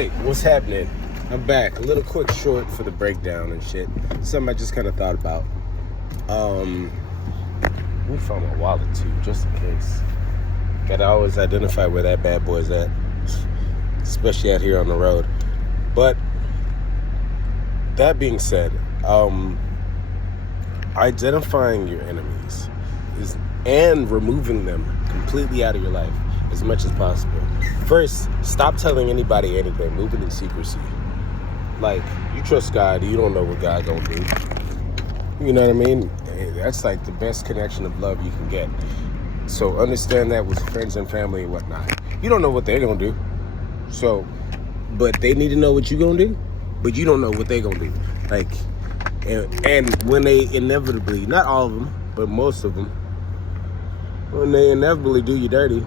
Hey, what's happening? I'm back. A little quick short for the breakdown and shit. Something I just kind of thought about. Let me find my wallet too, just in case. Gotta always identify where that bad boy's at, especially out here on the road. But that being said, identifying your enemies and removing them completely out of your life as much as possible. First, stop telling anybody anything. Move it in secrecy. Like, you trust God, you don't know what God gonna do. You know what I mean? That's like the best connection of love you can get. So understand that with friends and family and whatnot. You don't know what they're gonna do. So, but they need to know what you're gonna do, but you don't know what they're gonna do. Like, and when they inevitably, not all of them, but most of them, when they inevitably do you dirty,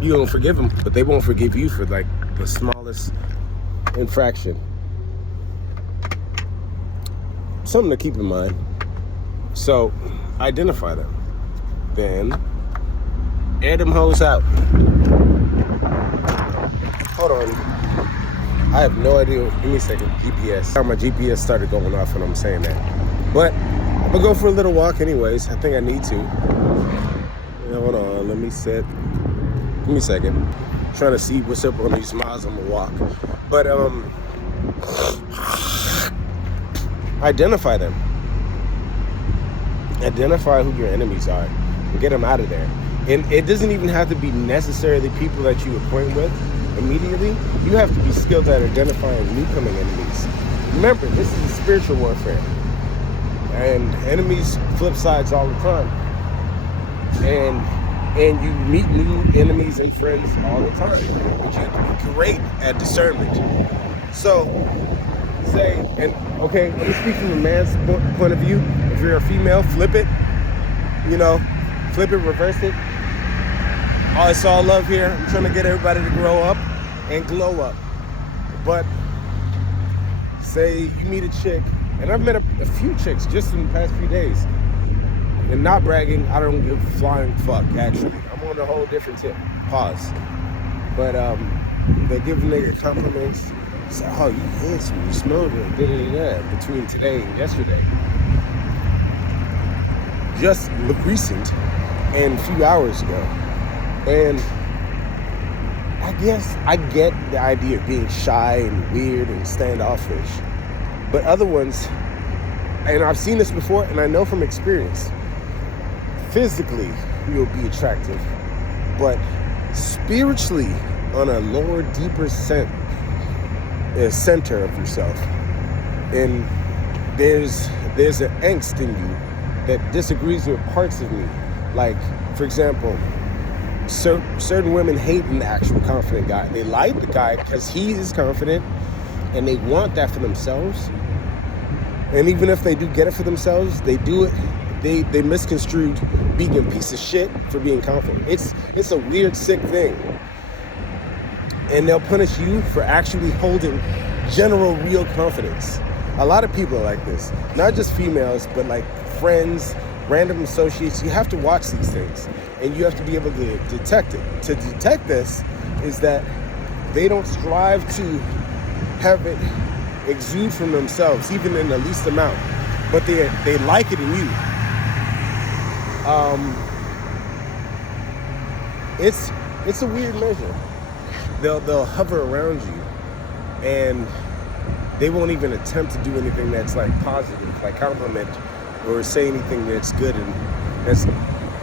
you don't forgive them, but they won't forgive you for like the smallest infraction. Something to keep in mind. So, identify them. Then, air them hoes out. Hold on. I have no idea. Give me a second. GPS. My GPS started going off when I'm saying that. But, I'm gonna go for a little walk anyways. I think I need to. Hold on. Let me set. Give me a second. I'm trying to see what's up on these miles I'm gonna walk. But identify them. Identify who your enemies are and get them out of there. And it doesn't even have to be necessarily people that you acquaint with immediately. You have to be skilled at identifying newcoming enemies. Remember, this is spiritual warfare. And enemies flip sides all the time. And you meet new enemies and friends all the time. But you have to be great at discernment. So, okay, let me speak from a man's point of view. If you're a female, flip it. Flip it, reverse it. Oh, it's all love here. I'm trying to get everybody to grow up and glow up. But say you meet a chick, and I've met a few chicks just in the past few days. And not bragging, I don't give a flying fuck, actually. I'm on a whole different tip. Pause. But they give a nigga compliments. Say, oh, you handsome, you smell good, between today and yesterday. Just recent and a few hours ago. And I guess I get the idea of being shy and weird and standoffish. But other ones, and I've seen this before and I know from experience, physically you'll be attractive, but spiritually on a lower, deeper center of yourself, and there's an angst in you that disagrees with parts of me. Like, for example, certain women hate an actual confident guy. They like the guy because he is confident and they want that for themselves. And even if they do get it for themselves, they do it. They misconstrued being a piece of shit for being confident. It's a weird, sick thing. And they'll punish you for actually holding general, real confidence. A lot of people are like this. Not just females, but like friends, random associates. You have to watch these things. And you have to be able to detect it. To detect this is that they don't strive to have it exude from themselves, even in the least amount. But they like it in you. It's a weird measure. They'll hover around you, and they won't even attempt to do anything that's like positive, like compliment or say anything that's good and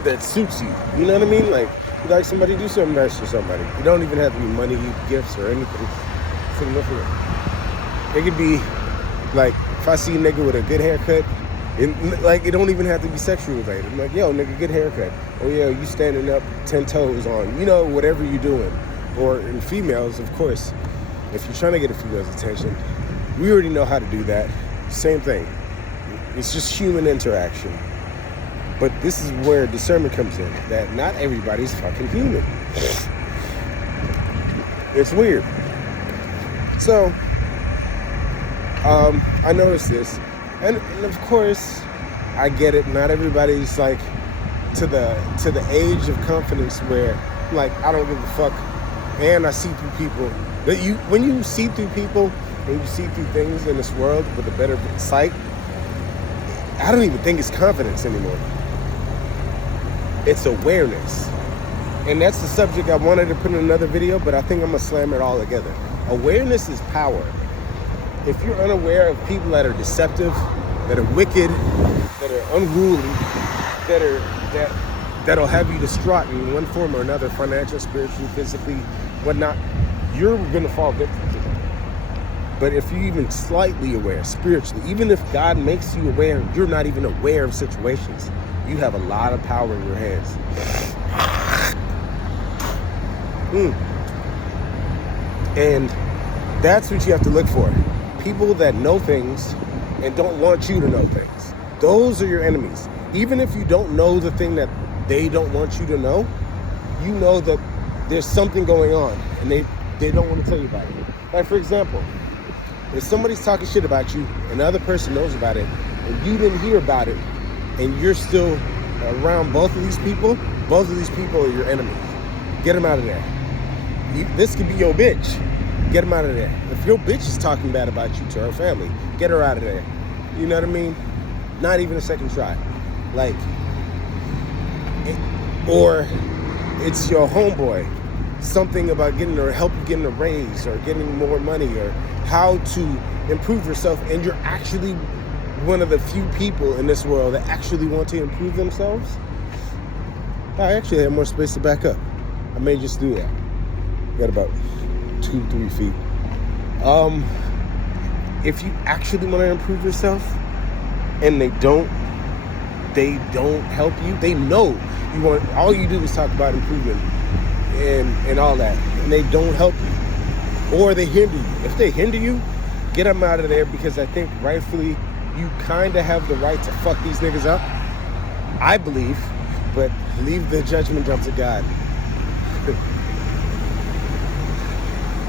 that suits you. You know what I mean? Like, you like somebody, do something nice for somebody. You don't even have to be money, gifts, or anything significant. It could be like, if I see a nigga with a good haircut, it don't even have to be sexual related. I'm like, yo, nigga, good haircut. Oh yeah, you standing up 10 toes on, whatever you're doing. Or in females, of course, if you're trying to get a female's attention, we already know how to do that. Same thing. It's just human interaction. But this is where discernment comes in, that not everybody's fucking human. It's weird. So, I noticed this. And of course, I get it. Not everybody's like to the age of confidence where, like, I don't give a fuck and I see through people. When you see through people and you see through things in this world with a better sight, I don't even think it's confidence anymore. It's awareness. And that's the subject I wanted to put in another video, but I think I'm gonna slam it all together. Awareness is power. If you're unaware of people that are deceptive, that are wicked, that are unruly, that'll have you distraught in one form or another, financial, spiritually, physically, whatnot, you're gonna fall victim to them. But if you're even slightly aware, spiritually, even if God makes you aware, you're not even aware of situations, you have a lot of power in your hands. And that's what you have to look for. People that know things and don't want you to know things. Those are your enemies. Even if you don't know the thing that they don't want you to know, you know that there's something going on and they don't want to tell you about it. Like, for example, if somebody's talking shit about you and the other person knows about it and you didn't hear about it and you're still around both of these people are your enemies. Get them out of there. This could be your bitch. Get them out of there. If your bitch is talking bad about you to her family, get her out of there. You know what I mean? Not even a second try. Like, or it's your homeboy. Something about help you getting a raise or getting more money or how to improve yourself, and you're actually one of the few people in this world that actually want to improve themselves. I actually have more space to back up. I may just do that. Got about 2-3 feet. If you actually want to improve yourself and they don't help you, they know you want, all you do is talk about improvement and all that, and they don't help you, or they hinder you. If they hinder you, get them out of there, because I think rightfully you kind of have the right to fuck these niggas up, I believe, but leave the judgment up to God.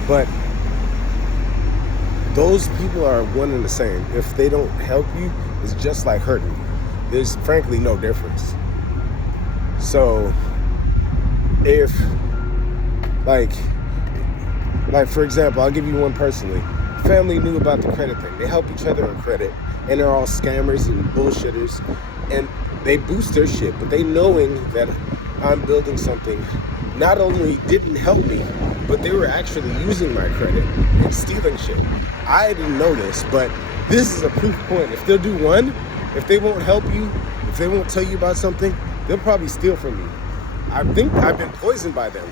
But those people are one and the same. If they don't help you, it's just like hurting you. There's frankly no difference. So if like for example, I'll give you one personally. Family knew about the credit thing. They help each other on credit, and they're all scammers and bullshitters, and they boost their shit, but they knowing that I'm building something not only didn't help me, but they were actually using my credit and stealing shit. I didn't know this, but this is a proof point. If they'll do one, if they won't help you, if they won't tell you about something, they'll probably steal from you. I think I've been poisoned by them,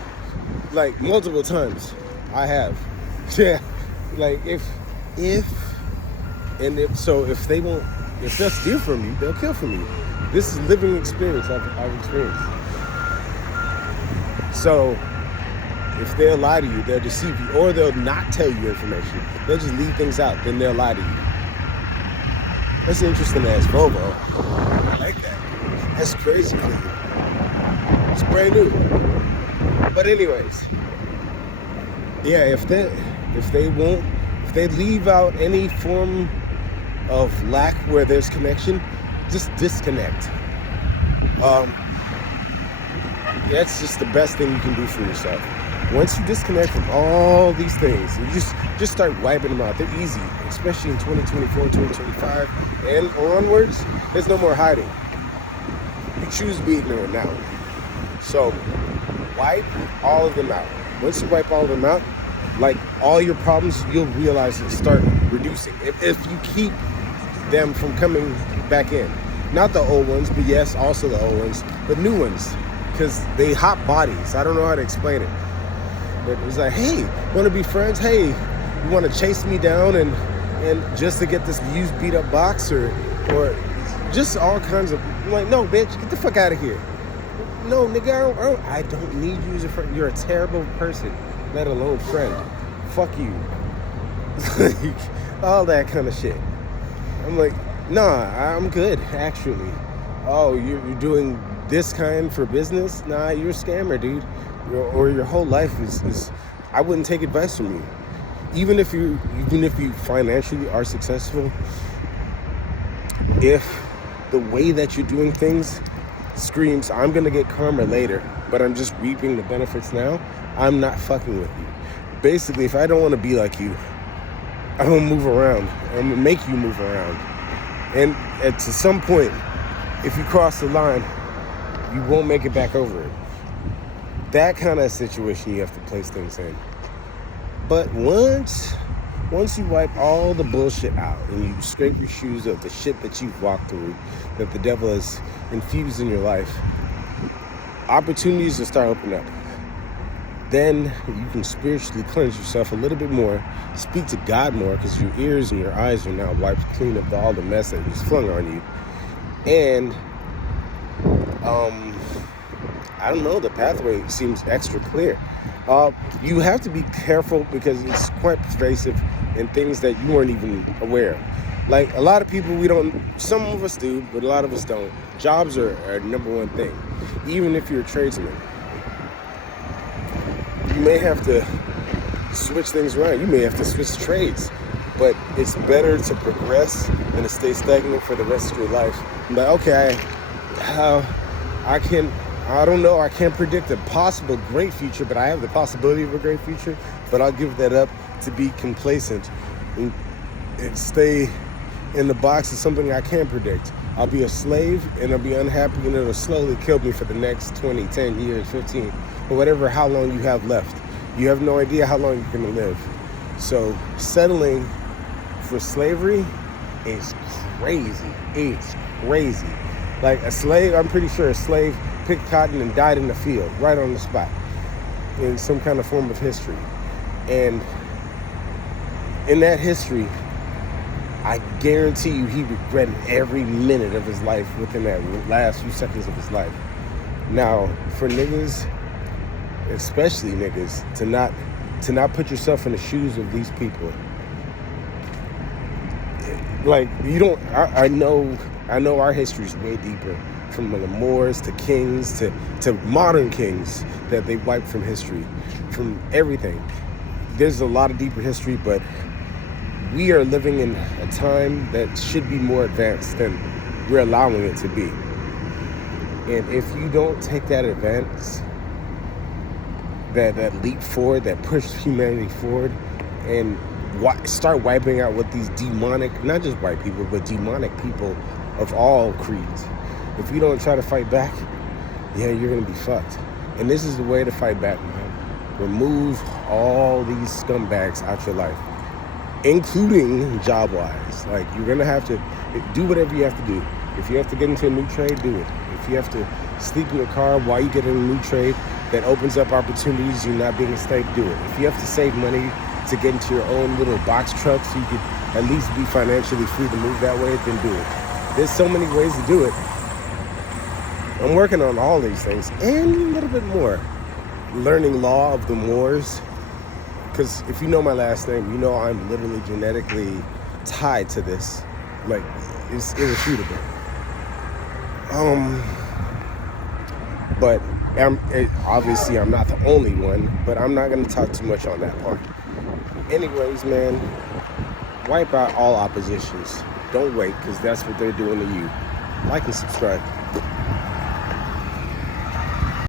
like multiple times. I have. Yeah. Like if they'll steal from you, they'll kill from you. This is living experience I've experienced. So if they'll lie to you, they'll deceive you, or they'll not tell you information. They'll just leave things out, then they'll lie to you. That's an interesting ass Volvo. I like that. That's crazy. It's brand new. But anyways, yeah, if they leave out any form of lack where there's connection, just disconnect. That's just the best thing you can do for yourself. Once you disconnect from all these things, you just start wiping them out. They're easy, especially in 2024, 2025, and onwards. There's no more hiding. You choose to be ignorant now. So wipe all of them out. Once you wipe all of them out, like all your problems, you'll realize it start reducing. If you keep them from coming back in. Not the old ones, but yes, also the old ones, but new ones. Because they hot bodies. I don't know how to explain it. But it was like, hey, want to be friends? Hey, you want to chase me down and just to get this used beat up box or just all kinds of, I'm like, no, bitch, get the fuck out of here. No, nigga, I don't need you as a friend. You're a terrible person, let alone friend. Fuck you. All that kind of shit. I'm like, nah, I'm good, actually. Oh, you're doing this kind for business? Nah, you're a scammer, dude. Your whole life is I wouldn't take advice from you. Even if you financially are successful, if the way that you're doing things screams, I'm gonna get karma later, but I'm just reaping the benefits now, I'm not fucking with you. Basically, if I don't want to be like you, I'm gonna move around. I'm gonna make you move around. And to some point, if you cross the line, you won't make it back over it. That kind of situation you have to place things in. But once you wipe all the bullshit out and you scrape your shoes of the shit that you've walked through, that the devil has infused in your life, opportunities will start opening up. Then you can spiritually cleanse yourself a little bit more, speak to God more, because your ears and your eyes are now wiped clean of all the mess that was flung on you. And I don't know, the pathway seems extra clear. You have to be careful because it's quite pervasive in things that you weren't even aware of. Like a lot of people, some of us do, but a lot of us don't. Jobs are number one thing. Even if you're a tradesman, you may have to switch things around. You may have to switch trades, but it's better to progress than to stay stagnant for the rest of your life. Like, okay, I don't know, I can't predict a possible great future, but I have the possibility of a great future, but I'll give that up to be complacent and stay in the box of something I can't predict. I'll be a slave and I'll be unhappy and it'll slowly kill me for the next 20, 10 years, 15, or whatever, how long you have left. You have no idea how long you're gonna live. So settling for slavery is crazy. It's crazy. Like a slave, I'm pretty sure a slave picked cotton and died in the field, right on the spot, in some kind of form of history. And in that history, I guarantee you he regretted every minute of his life within that last few seconds of his life. Now, for niggas, especially niggas, to not put yourself in the shoes of these people. Like, you don't, I know our history is way deeper, from the Moors to kings to modern kings that they wiped from history, from everything. There's a lot of deeper history, but we are living in a time that should be more advanced than we're allowing it to be. And if you don't take that advance, that leap forward, that push humanity forward, and start wiping out what these demonic, not just white people, but demonic people of all creeds. If you don't try to fight back, yeah, you're gonna be fucked. And this is the way to fight back, man. Remove all these scumbags out your life, including job-wise. Like, you're gonna have to do whatever you have to do. If you have to get into a new trade, do it. If you have to sleep in your car while you get in a new trade that opens up opportunities, you're not being a slave, do it. If you have to save money to get into your own little box truck so you could at least be financially free to move that way, then do it. There's so many ways to do it. I'm working on all these things and a little bit more. Learning law of the Moors. Because if you know my last name, you know I'm literally genetically tied to this. Like, it's irrefutable. But obviously I'm not the only one, but I'm not going to talk too much on that part. Anyways, man, wipe out all oppositions. Don't wait, because that's what they're doing to you. Like and subscribe.